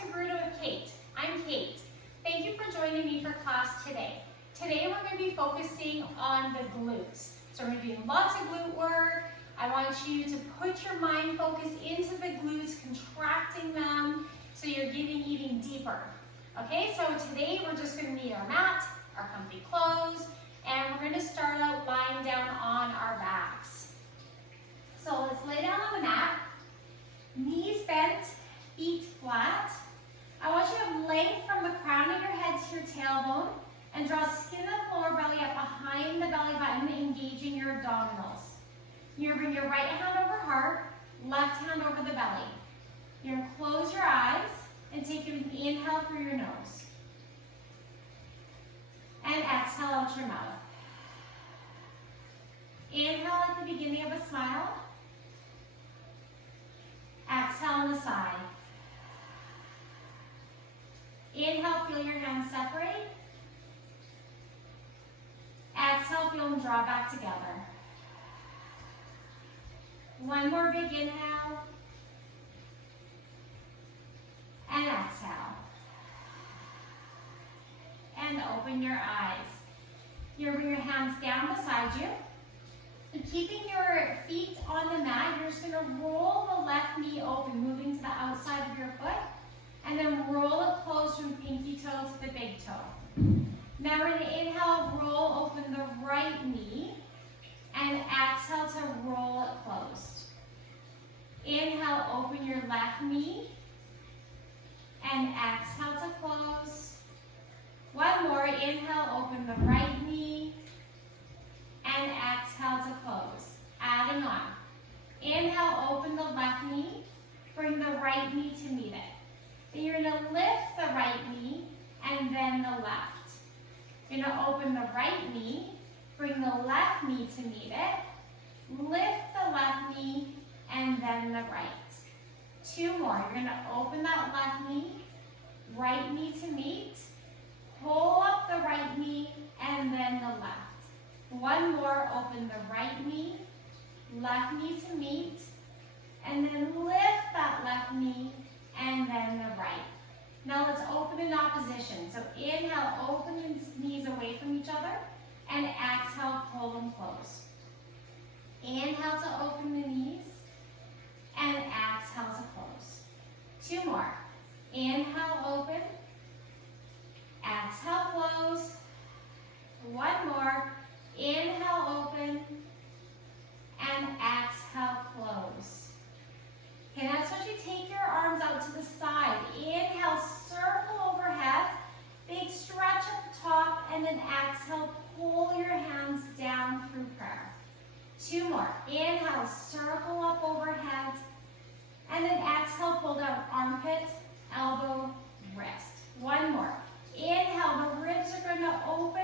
to Garuda with Kate. I'm Kate. Thank you for joining me for class today. Today we're going to be focusing on the glutes. So we're going to be doing lots of glute work. I want you to put your mind focus into the glutes, contracting them so you're getting even deeper. Okay, so today we're just going to need our mat, our comfy clothes, and we're going to start out lying down on our backs. So let's lay down on the mat, knees bent, feet flat. I want you to have length from the crown of your head to your tailbone and draw skin of the lower belly up behind the belly button, engaging your abdominals. You're going to bring your right hand over heart, left hand over the belly. You're going to close your eyes and take an inhale through your nose. And exhale out your mouth. Inhale at the beginning of a smile. Exhale on the side. Inhale, feel your hands separate. Exhale, feel them draw back together. One more big inhale. And exhale. And open your eyes. You're bring your hands down beside you. And keeping your feet on the mat, you're just going to roll the left knee open, moving to the outside of your foot. And then roll it closed from pinky toe to the big toe. Now we're going to inhale, roll open the right knee. And exhale to roll it closed. Inhale, open your left knee. And exhale to close. One more, inhale, open the right knee. And exhale to close. Adding on. Inhale, open the left knee. Bring the right knee to meet it. Then you're going to lift the right knee and then the left. You're going to open the right knee. Bring the left knee to meet it. Lift the left knee and then the right. Two more. You're going to open that left knee. Right knee to meet. Pull up the right knee and then the left. One more, open the right knee, left knee to meet, and then lift that left knee, and then the right. Now let's open in opposition. So inhale, open the knees away from each other, and exhale, pull them close. Inhale to open the knees, and exhale to close. Two more. Inhale, open, exhale, close. One more. Inhale, open, and exhale, close. Okay, next once you take your arms out to the side, inhale, circle overhead, big stretch at the top, and then exhale, pull your hands down through prayer. Two more. Inhale, circle up overhead, and then exhale, pull down armpit, elbow, wrist. One more. Inhale, the ribs are going to open.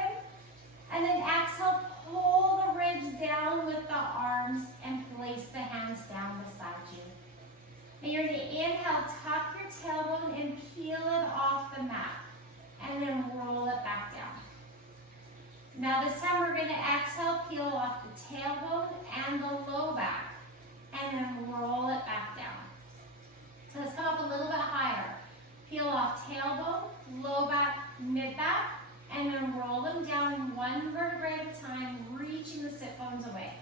And then exhale, pull the ribs down with the arms and place the hands down beside you. And you're going to inhale, tuck your tailbone and peel it off the mat. And then roll it back down. Now this time we're going to exhale, peel off the tailbone and the low back. And then roll it back down. So let's come up a little bit higher. Peel off tailbone, low back, mid back. And then roll them down one vertebrae at a time, reaching the sit bones away.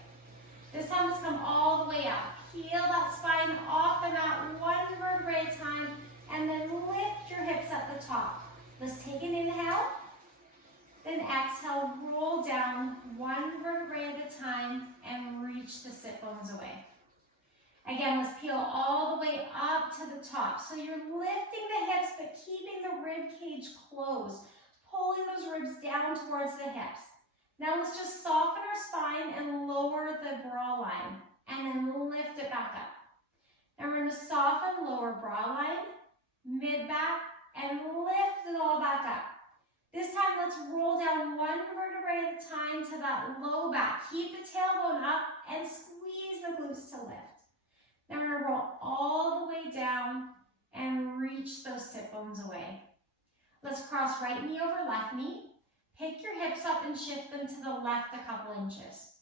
This time let's come all the way up. Peel that spine off the mat one vertebrae at a time, and then lift your hips at the top. Let's take an inhale, then exhale, roll down one vertebrae at a time, and reach the sit bones away. Again, let's peel all the way up to the top. So you're lifting the hips, but keeping the rib cage closed. Pulling those ribs down towards the hips. Now let's just soften our spine and lower the brow line, and then lift it back up. Now we're going to soften lower brow line, mid back, and lift it all back up. This time let's roll down one vertebrae at a time to that low back. Keep the tailbone up and squeeze the glutes to lift. Now we're going to roll all the way down and reach those sit bones away. Let's cross right knee over left knee. Pick your hips up and shift them to the left a couple inches.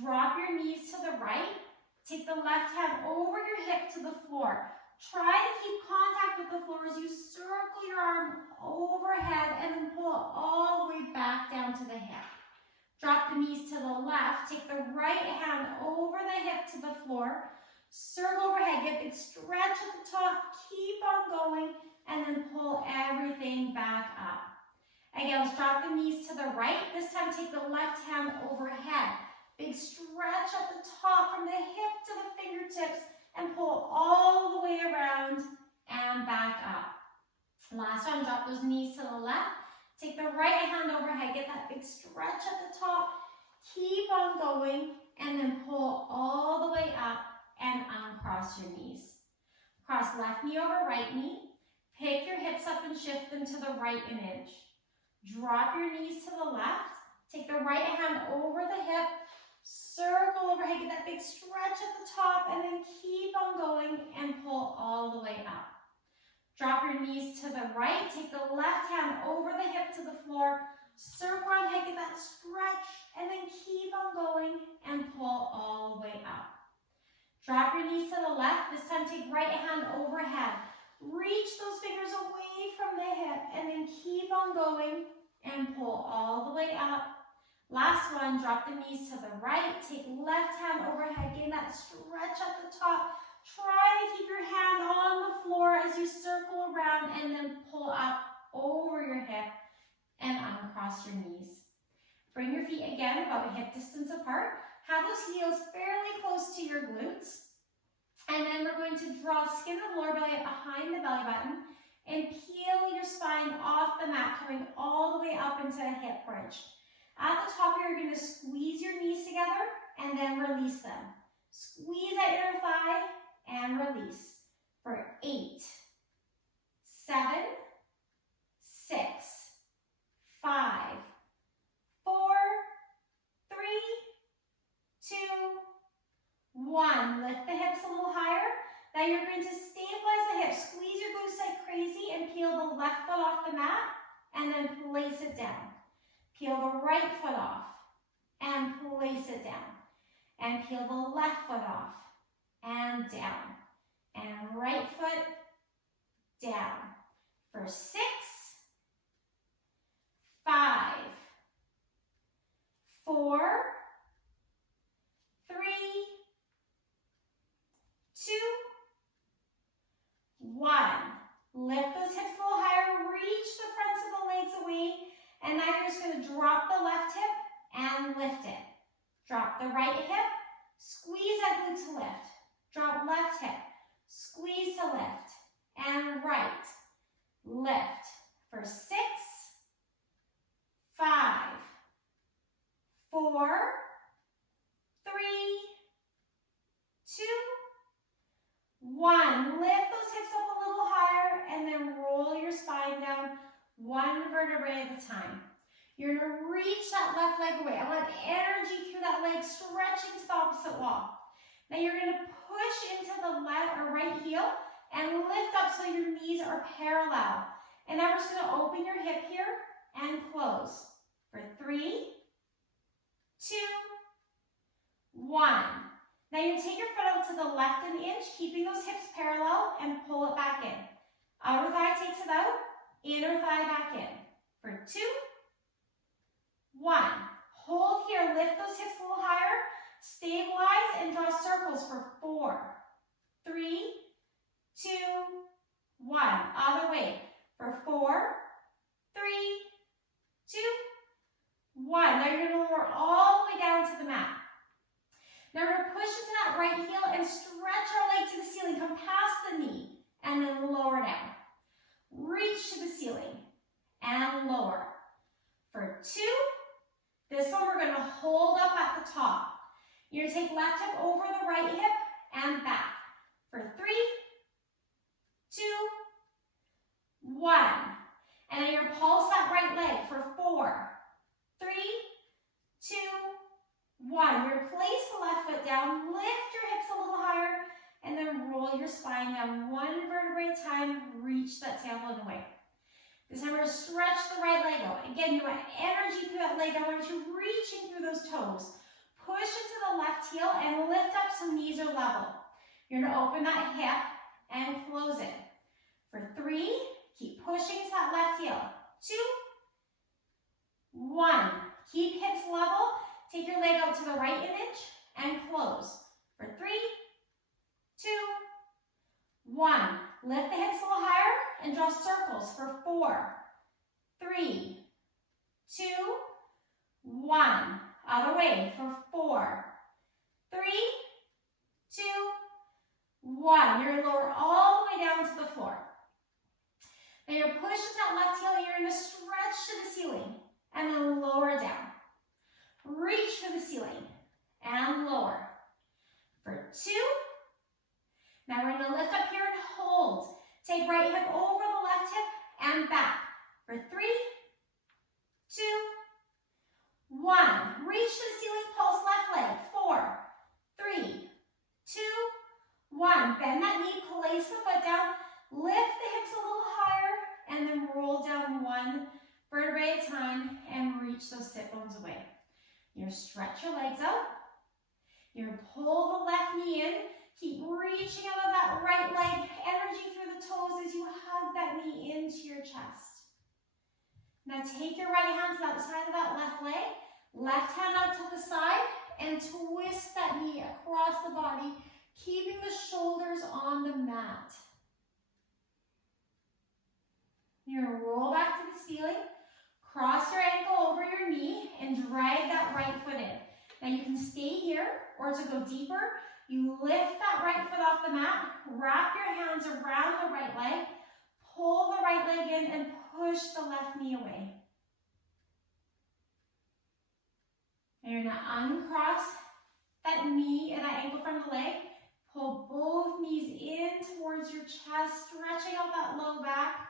Drop your knees to the right. Take the left hand over your hip to the floor. Try to keep contact with the floor as you circle your arm overhead and then pull it all the way back down to the hip. Drop the knees to the left. Take the right hand over the hip to the floor. Circle overhead. Get a big stretch at the top. Keep on going and then pull everything back up. Again, let's drop the knees to the right. This time take the left hand overhead. Big stretch at the top from the hip to the fingertips and pull all the way around and back up. Last one, drop those knees to the left. Take the right hand overhead. Get that big stretch at the top. Keep on going and then pull all the way up and uncross your knees. Cross left knee over right knee. Pick your hips up and shift them to the right an inch. Drop your knees to the left. Take the right hand over the hip. Circle overhead. Get that big stretch at the top and then keep on going and pull all the way up. Drop your knees to the right. Take the left hand over the hip to the floor. Circle around, get that stretch, and then keep on going and pull all the way up. Drop your knees to the left. This time take right hand overhead. Reach those fingers away from the hip, and then keep on going and pull all the way up. Last one, drop the knees to the right. Take left hand overhead. Gain that stretch at the top. Try to keep your hand on the floor as you circle around and then pull up over your hip and uncross your knees. Bring your feet again about hip distance apart. Have those heels fairly close to your glutes. And then we're going to draw skin of the lower belly up behind the belly button and peel your spine off the mat, coming all the way up into a hip bridge. At the top here, you're going to squeeze your knees together and then release them. Squeeze that inner thigh and release for 8, 7, 6, 5, 4, 3, 2, 1. Lift the hips a little higher. Now you're going to stabilize the hips. Squeeze your glutes like crazy and peel the left foot off the mat and then place it down. Peel the right foot off and place it down. And peel the left foot off and down. And right foot down. For 6, 5, 4, 3, 2, 1. Lift those hips a little higher. Reach the fronts of the legs away. And now you're just going to drop the left hip and lift it. Drop the right hip. Squeeze that glute to lift. Drop left hip. Squeeze to lift. And right. Lift. For 6, 5, 4, 3, 2, 1. Lift those hips up a little higher and then roll your spine down one vertebrae at a time. You're going to reach that left leg away. I want energy through that leg, stretching to the opposite wall. Now you're going to push into the left or right heel and lift up so your knees are parallel. And now we're just going to open your hip here and close. For 3, 2, 1. Now you're going to take your foot out to the left an inch, keeping those hips parallel, and pull it back in. Outer thigh takes it out, inner thigh back in. For 2, 1. Hold here, lift those hips a little higher, stabilize, and draw circles for 4, 3, 2, 1. Other way. For 4, 3, 2, 1. Now you're going to lower all the way down to the mat. Now we're going to push into that right heel and stretch our leg to the ceiling. Come past the knee and then lower down. Reach to the ceiling and lower. For 2, this one we're going to hold up at the top. You're going to take left hip over the right hip and back. For 3, 2, 1. And then you're going to pulse that right leg for 4, 3, 2, 1. You're going to place the left foot down, lift your hips a little higher, and then roll your spine down one vertebrae at a time. Reach that tailbone away. This time we're going to stretch the right leg out. Again, you want energy through that leg. I want you reaching through those toes. Push into the left heel and lift up so knees are level. You're going to open that hip and close it. For 3, keep pushing to that left heel. 2, 1. Keep hips level. Take your leg out to the right an inch and close. For 3, 2, 1. Lift the hips a little higher and draw circles for 4, 3, 2, 1. Other way for 4, 3, 2, 1. You're going to lower all the way down to the floor. Then you're pushing that left heel. You're going to stretch to the ceiling and then lower down. Reach for the ceiling and lower. For 2. Now we're going to lift up here and hold. Take right hip over the left hip and back. For 3, 2, 1. Reach to the ceiling, pulse left leg. 4, 3, 2, 1. Bend that knee, place the foot down. Lift the hips a little higher and then roll down 1 vertebrae at a time and reach those sit bones away. You're going to stretch your legs out. You're going to pull the left knee in. Keep reaching out of that right leg. Energy through the toes as you hug that knee into your chest. Now take your right hand to the outside of that left leg. Left hand out to the side and twist that knee across the body, keeping the shoulders on the mat. You're going to roll back to the ceiling. Cross your ankle over your knee and drag that right foot in. Now you can stay here, or to go deeper, you lift that right foot off the mat, wrap your hands around the right leg, pull the right leg in and push the left knee away. And you're going to uncross that knee and that ankle from the leg, pull both knees in towards your chest, stretching out that low back.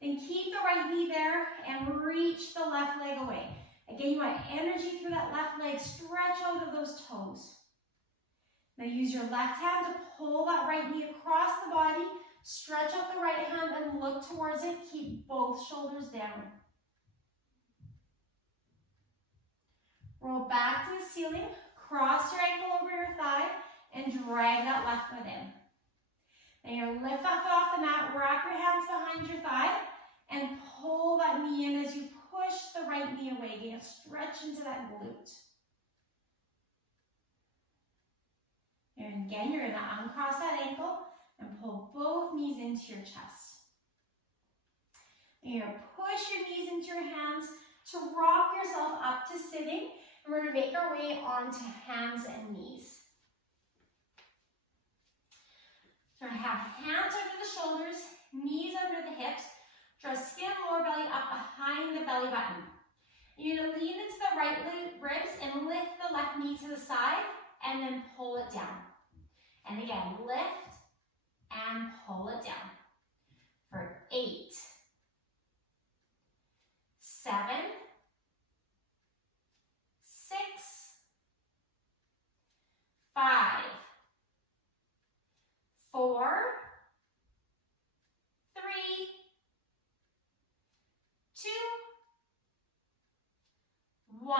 Then keep the right knee there and reach the left leg away. Again, you want energy through that left leg. Stretch out of those toes. Now use your left hand to pull that right knee across the body. Stretch out the right hand and look towards it. Keep both shoulders down. Roll back to the ceiling. Cross your ankle over your thigh and drag that left foot in. Then you're going to lift that foot off the mat, wrap your hands behind your thigh, and pull that knee in as you push the right knee away. You're going to stretch into that glute. And again, you're going to uncross that ankle and pull both knees into your chest. And you're going to push your knees into your hands to rock yourself up to sitting. And we're going to make our way onto hands and knees. So we're going to have hands under the shoulders, knees under the hips. Draw skin lower belly up behind the belly button. You're going to lean into the right ribs and lift the left knee to the side and then pull it down. And again, lift and pull it down. For 8, 7, 6, 5, 4, 3, 2, 1.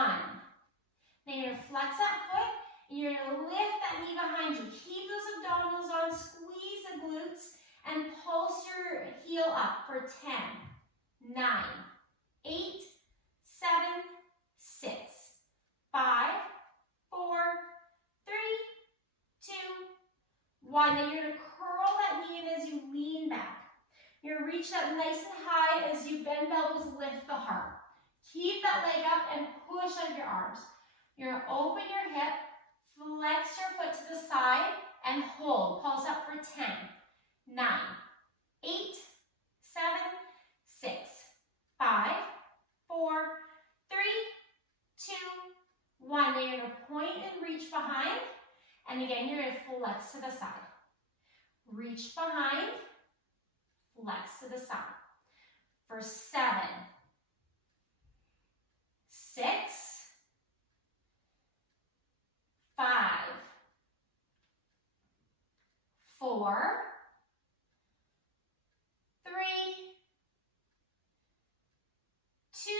Now you're going to flex that foot and you're going to lift that knee behind you. Keep those abdominals on, squeeze the glutes, and pulse your heel up for 10, 9, 8, 7, 6, 5, 4, 3, 2, 1. Then you're going to curl that knee in as you lean back. You're going to reach that nice and high as you bend elbows, lift the heart. Keep that leg up and push out your arms. You're going to open your hip, flex your foot to the side, and hold. Pulse up for 10, 9, 8, 7, 6, 5, 4, 3, 2, 1. Then you're going to point and reach behind. And again, you're going to flex to the side. Reach behind, flex to the side. For 7, 6, 5, 4, 3, 2,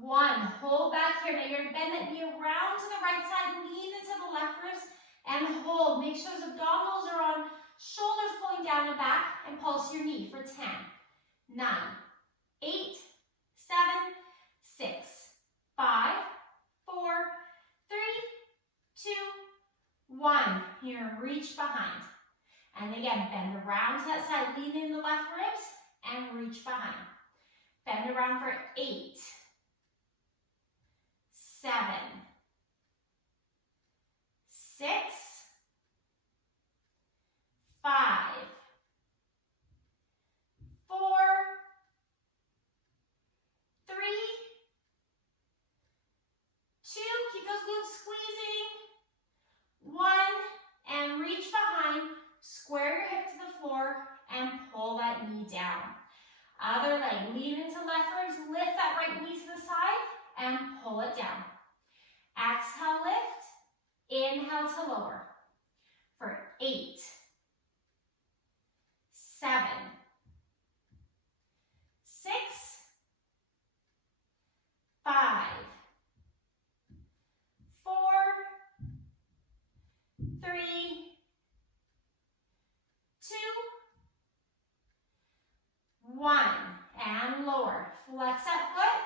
1. Hold back here. Now you're going to bend that knee around to the right side, lean into the left wrist, and hold. Make sure those abdominals are on, shoulders pulling down and back, and pulse your knee for 10, 9, 8, 7, 6, 5, 4, 3, 2, 1. Here, reach behind. And again, bend around to that side, lean in the left ribs, and reach behind. Bend around for 8, 7, 6, 5, 4, 3, 2, keep those glutes squeezing, 1, and reach behind, square your hip to the floor, and pull that knee down. Other leg, lean into left ribs, lift that right knee to the side, and pull it down. Exhale, lift, inhale to lower, for 8, 7, 6, 5, 4, 3, 2, 1, and lower. Flex that foot,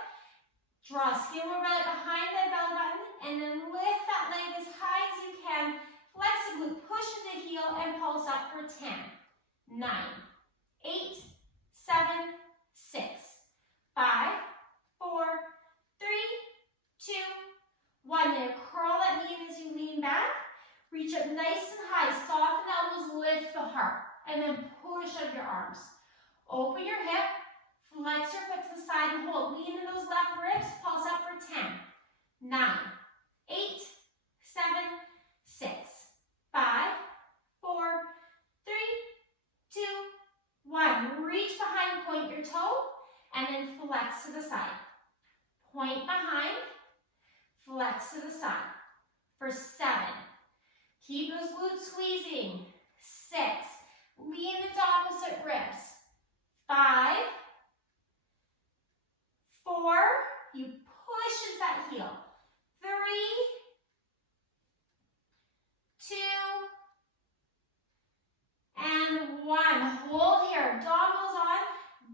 draw skin lower belly behind that belly button, and then lift that leg as high as you can. Flex the glute, push the heel, and pulse up for 10, 9, 8, 7, 6, 5, 4, 3, 2, 1. Then curl that knee in as you lean back. Reach up nice and high, soften elbows, lift the heart, and then push up your arms. Open your hip, flex your foot to the side and hold. Lean in those left ribs, pulse up for 10, 9, 8, 7, 6, 5, 4, 3, 2, 1. Reach behind, point your toe, and then flex to the side. Point behind, flex to the side. For 7. Keep those glutes squeezing. 6. Lean into opposite ribs. 5, 4. You push into that heel. 3, 2, and 1. Hold here. Abdominals on.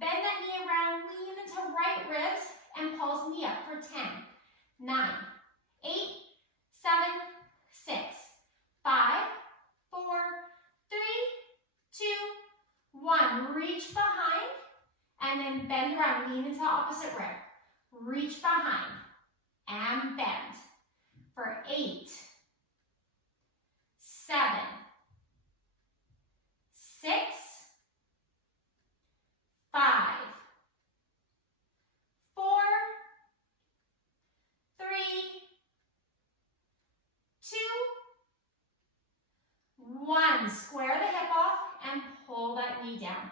Bend that knee around. Lean into right ribs and pulse knee up for 10, 9, 8, 7, 6, 5, 4, 3, 2, 1. Reach behind and then bend around. Lean into the opposite rib. Reach behind and bend for 8, 7, 6, 5, 4, 3, 2, 1. Square the hip off and pull that knee down.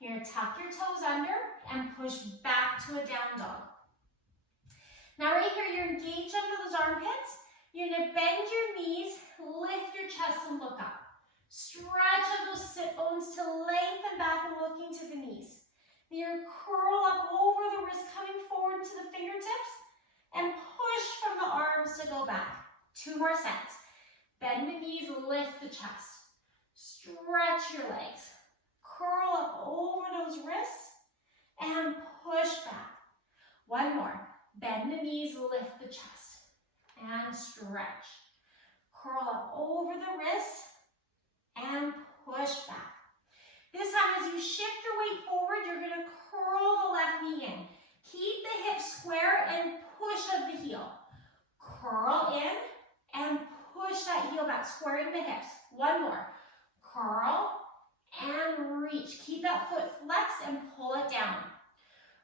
You're going to tuck your toes under and push back to a down dog. Now right here, you're engaged under those armpits. You're going to bend your knees, lift your chest and look up. Stretch out those sit bones to lengthen back and looking to the knees. You're going to curl up over the wrist, coming forward to the fingertips, and push from the arms to go back. 2 more sets. Bend the knees, lift the chest. Stretch your legs. Curl up over those wrists and push back. 1 more. Bend the knees, lift the chest, and stretch. Curl up over the wrists and push back. This time, as you shift your weight forward, you're going to curl the left knee in. Keep the hips square and push up the heel. Curl in and push that heel back, squaring the hips. 1 more. Curl and reach. Keep that foot flexed and pull it down.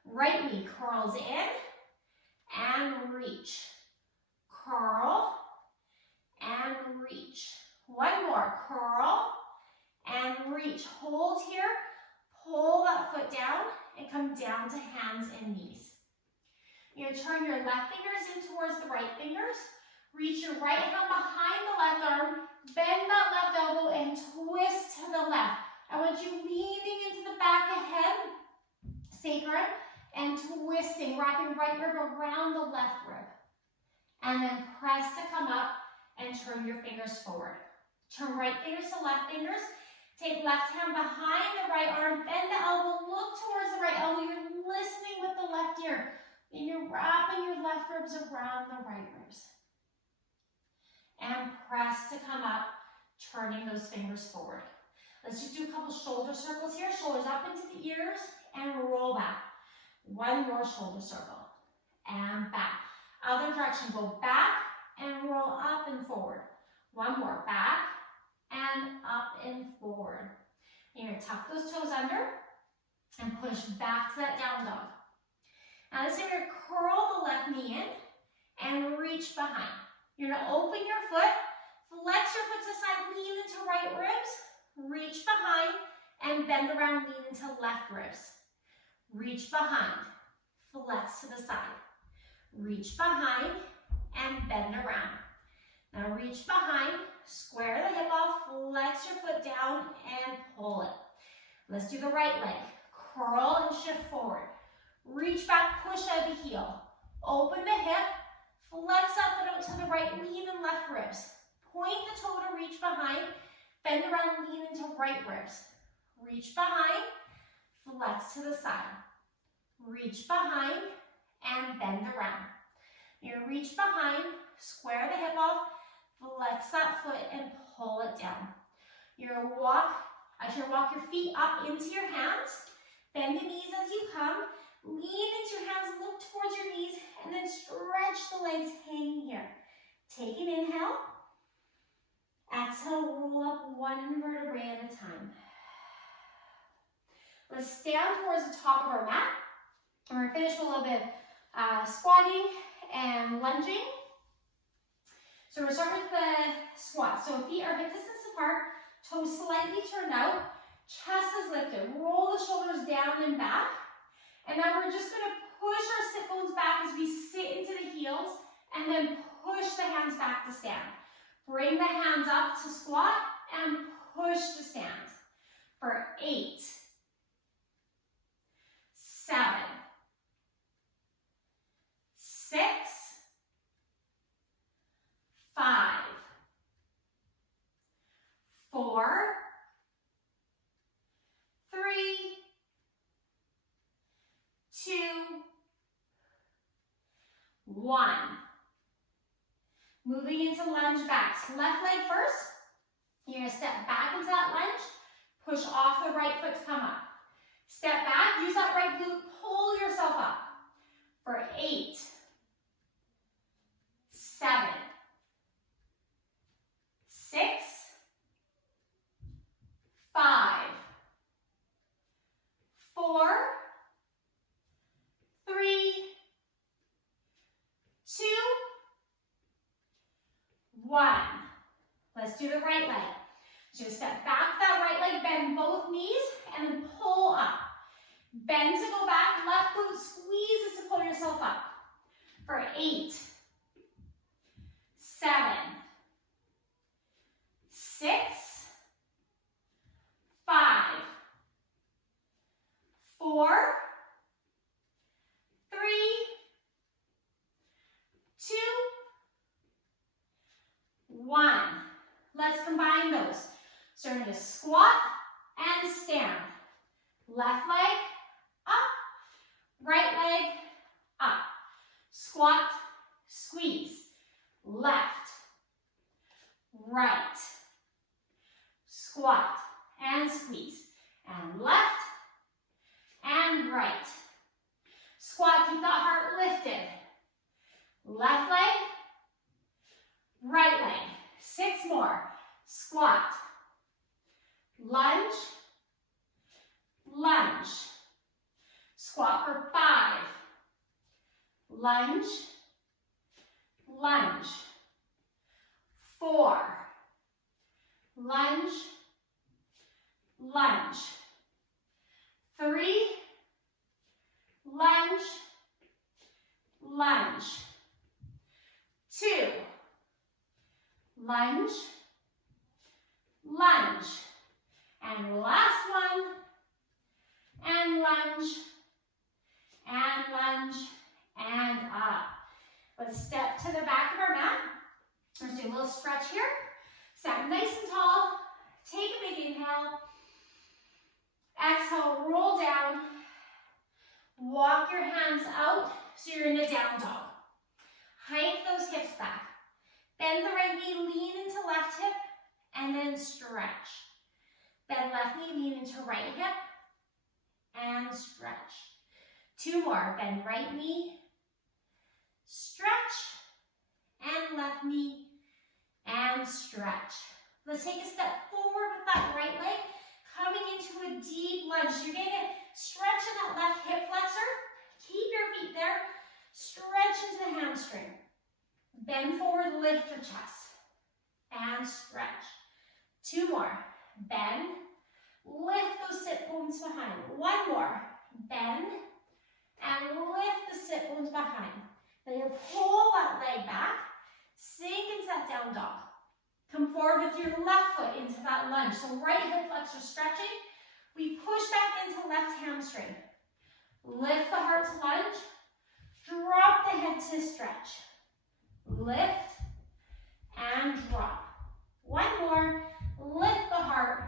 Right knee curls in and reach. Curl and reach. 1 more. Curl and reach. Hold here. Pull that foot down and come down to hands and knees. You're going to turn your left fingers in towards the right fingers. Reach your right hand behind the left arm. Bend that left elbow and twist to the left. I want you leaning into the back of the head, sacrum, and twisting, wrapping right rib around the left rib. And then press to come up and turn your fingers forward. Turn right fingers to left fingers. Take left hand behind the right arm, bend the elbow, look towards the right elbow. You're listening with the left ear. Then you're wrapping your left ribs around the right ribs. And press to come up, turning those fingers forward. Let's just do a couple shoulder circles here. Shoulders up into the ears and roll back. One more shoulder circle. And back. Other direction, go back and roll up and forward. One more, back and up and forward. You're going to tuck those toes under and push back to that down dog. Now this is you're going to curl the left knee in and reach behind. You're going to open your foot, flex your foot to the side, lean into right ribs, reach behind, and bend around, lean into left ribs. Reach behind, flex to the side. Reach behind and bend around. Now reach behind, square the hip off, flex your foot down and pull it. Let's do the right leg. Curl and shift forward. Reach back, push out the heel. Open the hip, flex up and out to the right, lean in left ribs. Point the toe to reach behind, bend around, lean into right ribs. Reach behind, flex to the side. Reach behind and bend around. You're going to reach behind, square the hip off, flex that foot and pull it down. You're going to walk your feet up into your hands, bend the knees as you come, lean into your hands, look towards your knees, and then stretch the legs hanging here. Take an inhale, exhale, roll up one vertebrae at a time. Let's stand towards the top of our mat. And we're going to finish with a little bit squatting and lunging. So we're starting with the squat. So feet are hip distance apart, toes slightly turned out, chest is lifted. Roll the shoulders down and back. And now we're just going to push our sit bones back as we sit into the heels and then push the hands back to stand. Bring the hands up to squat and push to stand. For 8, 7, 6, 5, 4, 3, 2, 1. Moving into lunge backs. Left leg first. You're going to step back into that lunge. Push off the right foot to come up. Step back. Use that right glute. Pull yourself up. For 8, 7, 6, 5, 4, 3, 2, 1. Let's do the right leg. So step back that right leg, bend both knees, and then pull up. Bend to go back, left glute squeezes to pull yourself up. For 8, 7, 6, 5, 4, 3, 2, 1. Let's combine those. So we're going to squat and stand. Left leg up, right leg up. Squat, squeeze. Left, right. Squat and squeeze. And left and right. Squat, keep that heart lifted. Left leg, right leg. 6 more. Squat, lunge, lunge. Squat for 5. Lunge, lunge. 4. Lunge, lunge. 3. Lunge, lunge. 2. Lunge, lunge. And last one. And lunge, and lunge, and up. Let's step to the back of our mat. Let's do a little stretch here. Stand nice and tall. inhale. Exhale, roll down. Walk your hands out so you're in a down dog. Hike those hips back. Bend the right knee, lean into left hip, and then stretch. Bend left knee, lean into right hip, and stretch. 2 more. Bend right knee, stretch, and left knee, and stretch. Let's take a step forward with that right leg, coming into a deep lunge. You're getting a stretch in that left hip flexor. Keep your feet there. Stretch into the hamstring. Bend forward, lift your chest, and stretch. 2 more. Bend, lift those sit bones behind. 1 more. Bend, and lift the sit bones behind. Then you pull that leg back, sink into that down dog. Come forward with your left foot into that lunge. So right hip flexor stretching. We push back into left hamstring. Lift the heart to lunge. Drop the head to stretch. Lift and drop. 1 more. Lift the heart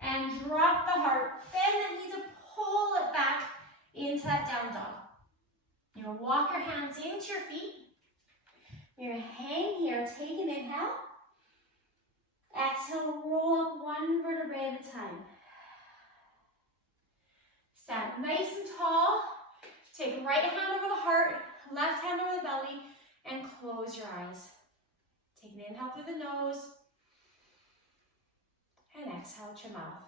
and drop the heart. Bend the knee to pull it back into that down dog. You're going to walk your hands into your feet. You're going to hang here. Take an inhale. Exhale, roll up 1 vertebrae at a time. Stand nice and tall. Take right hand over the heart, left hand over the belly, and close your eyes. Take an inhale through the nose, and exhale out your mouth.